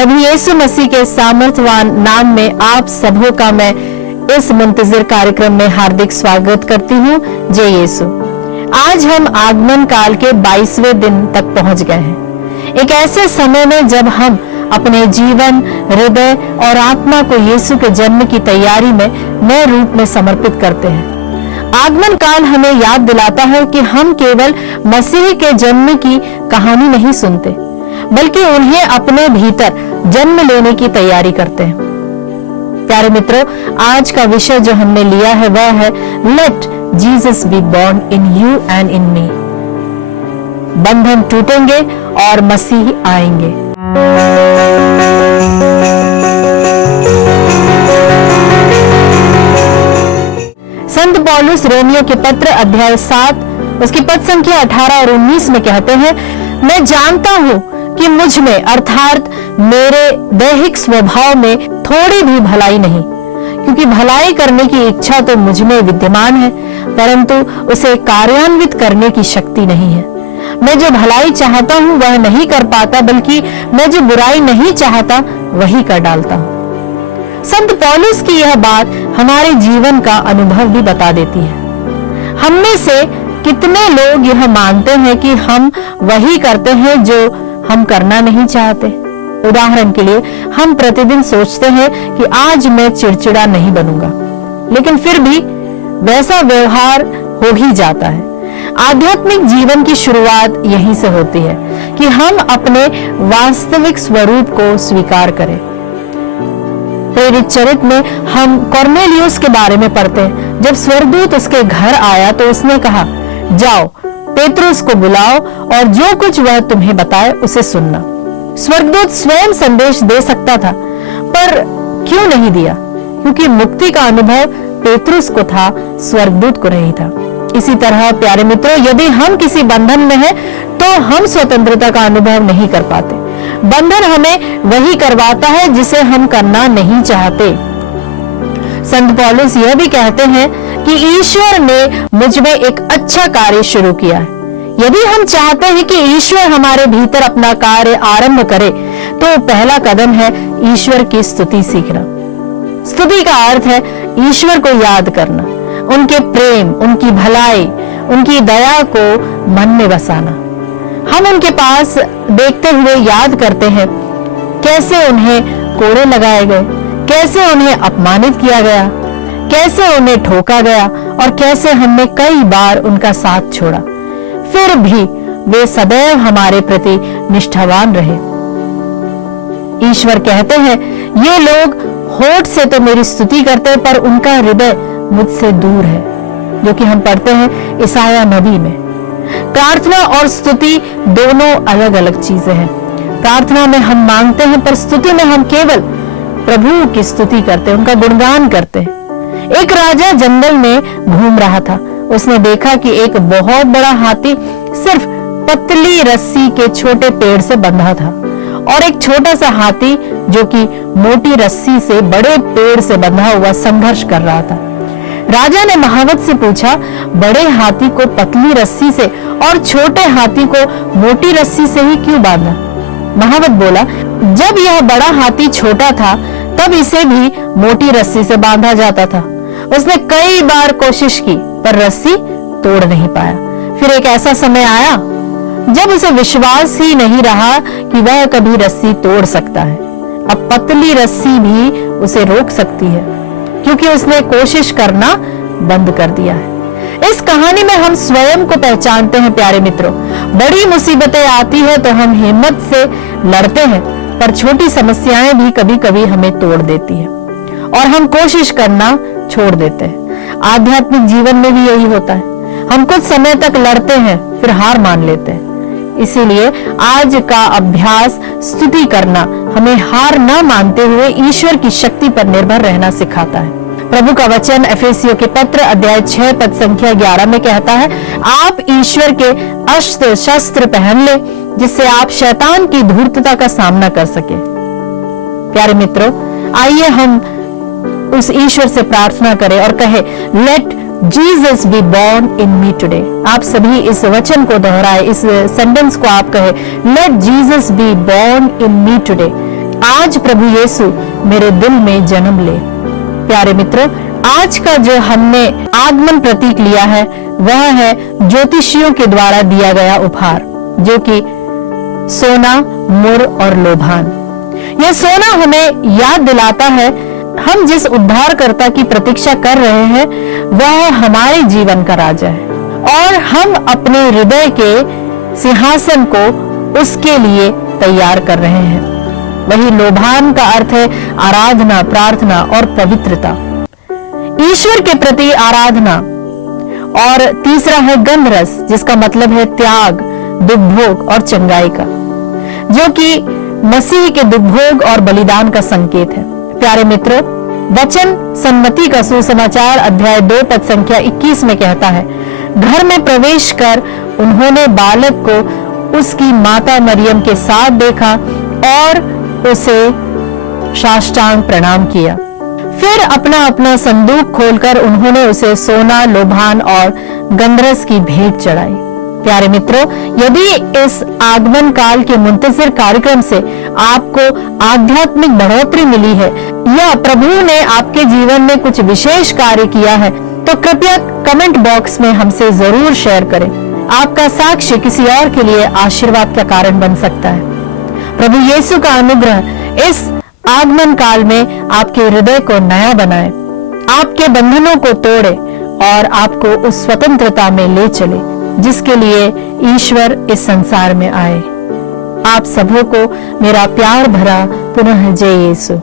प्रभु यीशु मसीह के सामर्थवान नाम में आप सबों का मैं इस मुंतजिर कार्यक्रम में हार्दिक स्वागत करती हूँ। जय यीशु। आज हम आगमन काल के 22वें दिन तक पहुंच गए हैं, एक ऐसे समय में जब हम अपने जीवन, हृदय और आत्मा को यीशु के जन्म की तैयारी में नए रूप में समर्पित करते हैं। आगमन काल हमें याद दिलाता है कि हम केवल मसीह के जन्म की कहानी नहीं सुनते, बल्कि उन्हें अपने भीतर जन्म लेने की तैयारी करते हैं। प्यारे मित्रों, आज का विषय जो हमने लिया है वह है let Jesus be born in you and in me. बंधन टूटेंगे और मसीह आएंगे। संत पौलुस रोमियो के पत्र अध्याय 7 उसकी पद संख्या 18 और 19 में कहते हैं, मैं जानता हूं कि मुझ में अर्थात मेरे दैहिक स्वभाव में थोड़ी भी भलाई नहीं, क्योंकि भलाई करने की इच्छा तो मुझ में विद्यमान है, परंतु उसे कार्यान्वित करने की शक्ति नहीं है। मैं जो भलाई चाहता हूं वह नहीं कर पाता, बल्कि मैं जो बुराई नहीं चाहता वही कर डालता हूं। संत पौलुस की यह बात हमारे जीवन का अनुभव भी बता देती है। हम में से कितने लोग यह मानते हैं कि हम वही करते हैं जो हम करना नहीं चाहते। उदाहरण के लिए हम प्रतिदिन सोचते हैं कि आज मैं चिड़चिड़ा नहीं बनूंगा, लेकिन फिर भी वैसा व्यवहार हो ही जाता है। आध्यात्मिक जीवन की शुरुआत यहीं से होती है कि हम अपने वास्तविक स्वरूप को स्वीकार करें। प्रेरित चरित्र में हम कॉर्नेलियुस के बारे में पढ़ते हैं। जब स्वर्गदूत उसके घर आया तो उसने कहा, जाओ पेतरुस को बुलाओ और जो कुछ वह तुम्हें बताए उसे सुनना। स्वर्गदूत स्वयं संदेश दे सकता था, पर क्यों नहीं दिया? क्योंकि मुक्ति का अनुभव पेतरुस को था, स्वर्गदूत को नहीं था। इसी तरह प्यारे मित्रों, यदि हम किसी बंधन में हैं, तो हम स्वतंत्रता का अनुभव नहीं कर पाते। बंधन हमें वही करवाता है जिसे हम करना नहीं चाहते। संत पौलुस यह भी कहते हैं कि ईश्वर ने मुझ में एक अच्छा कार्य शुरू किया है। यदि हम चाहते हैं कि ईश्वर हमारे भीतर अपना कार्य आरंभ करे, तो पहला कदम है ईश्वर की स्तुति सीखना। स्तुति का अर्थ है ईश्वर को याद करना, उनके प्रेम, उनकी भलाई, उनकी दया को मन में बसाना। हम उनके पास देखते हुए याद करते हैं कैसे उन्हें कोड़े लगाए गए, कैसे उन्हें अपमानित किया गया, कैसे उन्हें ठोका गया और कैसे हमने कई बार उनका साथ छोड़ा, फिर भी वे सदैव हमारे प्रति निष्ठावान रहे। ईश्वर कहते हैं, ये लोग होठ से तो मेरी स्तुति करते हैं, पर उनका हृदय मुझसे दूर है, जो कि हम पढ़ते हैं ईसाया नबी में। प्रार्थना और स्तुति दोनों अलग अलग चीजें हैं। प्रार्थना में हम मांगते हैं, पर स्तुति में हम केवल प्रभु की स्तुति करते हैं, उनका गुणगान करते हैं। एक राजा जंगल में घूम रहा था। उसने देखा कि एक बहुत बड़ा हाथी सिर्फ पतली रस्सी के छोटे पेड़ से बंधा था, और एक छोटा सा हाथी जो कि मोटी रस्सी से बड़े पेड़ से बंधा हुआ संघर्ष कर रहा था। राजा ने महावत से पूछा, बड़े हाथी को पतली रस्सी से और छोटे हाथी को मोटी रस्सी से ही क्यों बांधा? महावत बोला, जब यह बड़ा हाथी छोटा था तब इसे भी मोटी रस्सी से बांधा जाता था। उसने कई बार कोशिश की, पर रस्सी तोड़ नहीं पाया। फिर एक ऐसा समय आया जब उसे विश्वास ही नहीं रहा कि वह कभी रस्सी तोड़ सकता है। अब पतली रस्सी भी उसे रोक सकती है, क्योंकि उसने कोशिश करना बंद कर दिया है। इस कहानी में हम स्वयं को पहचानते हैं। प्यारे मित्रों, बड़ी मुसीबतें आती है तो हम हिम्मत से लड़ते हैं, पर छोटी समस्याएं भी कभी कभी हमें तोड़ देती है और हम कोशिश करना छोड़ देते हैं। आध्यात्मिक जीवन में भी यही होता है। हम कुछ समय तक लड़ते हैं, फिर हार मान लेते हैं। इसीलिए आज का अभ्यास स्तुति करना हमें हार न मानते हुए ईश्वर की शक्ति पर निर्भर रहना सिखाता है। प्रभु का वचन एफेसियों के पत्र अध्याय 6 पद संख्या 11 में कहता है, आप ईश्वर के अस्त्र शस्त्र पहन ले, जिससे आप शैतान की धूर्तता का सामना कर सके। प्यारे मित्रों, आइए हम उस ईश्वर से प्रार्थना करें और कहे, late Jesus be born in me today. आप सभी इस वचन को दोहराए, इस सेंटेंस को आप कहे, late Jesus be born in me today. आज प्रभु यीशु मेरे दिल में जन्म ले। प्यारे मित्रों, आज का जो हमने आगमन प्रतीक लिया है वह है ज्योतिषियों के द्वारा दिया गया उपहार, जो कि सोना, मुर और लोभान। यह सोना हमें याद दिलाता है हम जिस उद्धारकर्ता की प्रतीक्षा कर रहे हैं वह हमारे जीवन का राजा है और हम अपने हृदय के सिंहासन को उसके लिए तैयार कर रहे हैं। वही लोभान का अर्थ है आराधना, प्रार्थना और पवित्रता, ईश्वर के प्रति आराधना। और तीसरा है गंधरस, जिसका मतलब है त्याग, दुर्भोग और चंगाई का, जो कि मसीह के दुर्भोग और बलिदान का संकेत है। प्यारे मित्रों, वचन सम्मति का सुसमाचार अध्याय 2 पद संख्या 21 में कहता है, घर में प्रवेश कर उन्होंने बालक को उसकी माता मरियम के साथ देखा और उसे साष्टांग प्रणाम किया। फिर अपना अपना संदूक खोलकर उन्होंने उसे सोना, लोभान और गंधरस की भेंट चढ़ाई। प्यारे मित्रों, यदि इस आगमन काल के मुंतजिर कार्यक्रम से आपको आध्यात्मिक बढ़ोतरी मिली है या प्रभु ने आपके जीवन में कुछ विशेष कार्य किया है, तो कृपया कमेंट बॉक्स में हमसे जरूर शेयर करें। आपका साक्ष्य किसी और के लिए आशीर्वाद का कारण बन सकता है। प्रभु यीशु का अनुग्रह इस आगमन काल में आपके हृदय को नया बनाए, आपके बंधनों को तोड़े और आपको उस स्वतंत्रता में ले चले जिसके लिए ईश्वर इस संसार में आए। आप सबों को मेरा प्यार भरा पुनः जय यीशु।